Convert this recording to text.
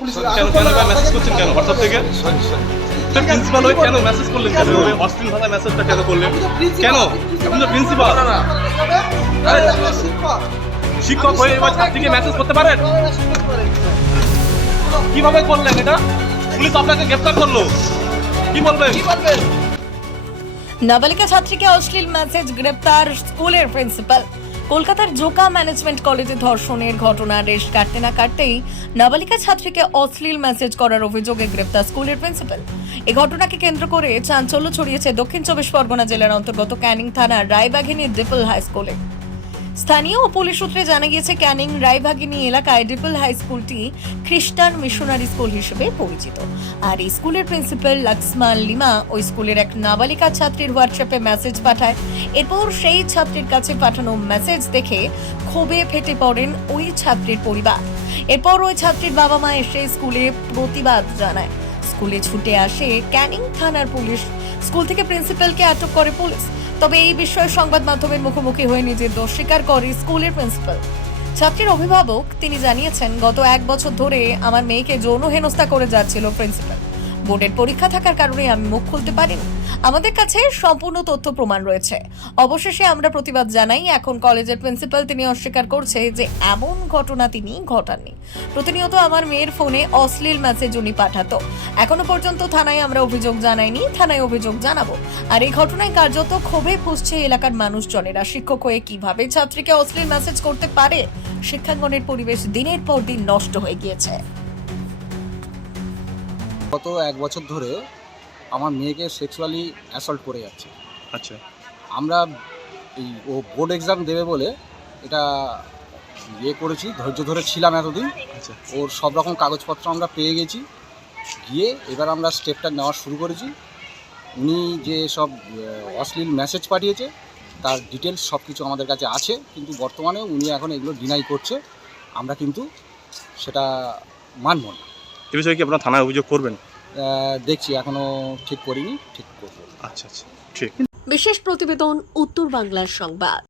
কেন কেন মেসেজ করছেন কেন হোয়াটসঅ্যাপ থেকে? প্রিন্সিপাল হয়ে কেন মেসেজ করলেন? কেন অশ্লীল ভাষায় মেসেজটা কেন করলেন? কেন? আপনি তো প্রিন্সিপাল। শিক্ষক হয়ে এবার ছাত্রীকে মেসেজ করতে পারেন? কিভাবে করলেন এটা? পুলিশ আপনাকে গ্রেফতার করলো, কি বলবেন? নাবালিকা ছাত্রীকে অশ্লীল মেসেজ, গ্রেপ্তার স্কুলের প্রিন্সিপাল। কলকাতার জোকা ম্যানেজমেন্ট কলেজে ধর্ষণের ঘটনা রেশ কাটতে না কাটতেই নাবালিকা ছাত্রীকে অশ্লীল মেসেজ করার অভিযোগে গ্রেপ্তার স্কুলের প্রিন্সিপাল। এই ঘটনাকে কেন্দ্র করে চাঞ্চল্য ছড়িয়েছে দক্ষিণ চব্বিশ পরগনা জেলার অন্তর্গত ক্যানিং থানার রায়বাঘিনী ডিপল হাই স্কুলে। স্থানীয় ও পুলিশ সূত্রে জানা গিয়েছে, ক্যানিং রায়বাঘিনী এলাকায় ডিপল হাই স্কুলটি খ্রিস্টান মিশনারি স্কুল হিসেবে পরিচিত। আর এই স্কুলের প্রিন্সিপাল লক্সমান লিমা ওই স্কুলের এক নাবালিকা ছাত্রীর হোয়াটসঅ্যাপে মেসেজ পাঠায়। এরপর সেই ছাত্রীর কাছে পাঠানো মেসেজ দেখে ক্ষোভে ফেটে পড়েন ওই ছাত্রীর পরিবার। এরপর ওই ছাত্রীর বাবা মা এসে স্কুলে প্রতিবাদ জানায়। স্কুলে ছুটে আসে ক্যানিং থানার পুলিশ। স্কুল থেকে প্রিন্সিপালকে আটক করে পুলিশ। তবে এই বিষয়ে সংবাদ মাধ্যমের মুখোমুখি হয়ে নিজের দোষ স্বীকার করে স্কুলের প্রিন্সিপাল। ছাত্রীর অভিভাবক তিনি জানিয়েছেন, গত 1 বছর ধরে আমার মেয়েকে যৌন হেনস্থা করে যাচ্ছিল প্রিন্সিপাল। বোর্ডের পরীক্ষা থাকার কারণে আমি মুখ খুলতে পারিনি। আমাদের কাছে সম্পূর্ণ তথ্য প্রমাণ রয়েছে। অবশেষে আমরা প্রতিবাদ জানাই। এখন কলেজের প্রিন্সিপাল তিনি অস্বীকার করছে যে এমন ঘটনা তিনি ঘটাননি। প্রতিনিয়ত আমার মেয়ের ফোনে অশ্লীল মেসেজ উনি পাঠাতো। এখনো পর্যন্ত থানায় আমরা অভিযোগ জানাইনি, থানায় অভিযোগ জানাবো। আর এই ঘটনায় কার্যত ক্ষোভে ফুঁসছে এলাকার মানুষজনেরা। শিক্ষক হয়ে কিভাবে ছাত্রীকে অশ্লীল মেসেজ করতে পারে? শিক্ষাঙ্গনের পরিবেশ দিনের পর দিন নষ্ট হয়ে গিয়েছে। গত 1 বছর ধরে আমার মেয়েকে সেক্সুয়ালি অ্যাসল্ট করে যাচ্ছে। আচ্ছা, আমরা ও বোর্ড এক্সাম দেবে বলে এটা করেছি, ধৈর্য ধরে ছিলাম এতদিন। আচ্ছা, ওর সব রকম কাগজপত্র আমরা পেয়ে গেছি, গিয়ে এবার আমরা স্টেপটা নেওয়া শুরু করেছি। উনি যে সব অশ্লীল মেসেজ পাঠিয়েছে তার ডিটেলস সব কিছু আমাদের কাছে আছে, কিন্তু বর্তমানে উনি এখন এগুলো ডিনাই করছে। আমরা কিন্তু সেটা মানব না। এ বিষয়ে কি আপনারা থানায় অভিযোগ করবেন? দেখছি, এখনও ঠিক করিনি, ঠিক করবো। আচ্ছা আচ্ছা, ঠিক। বিশেষ প্রতিবেদন, উত্তর বাংলার সংবাদ।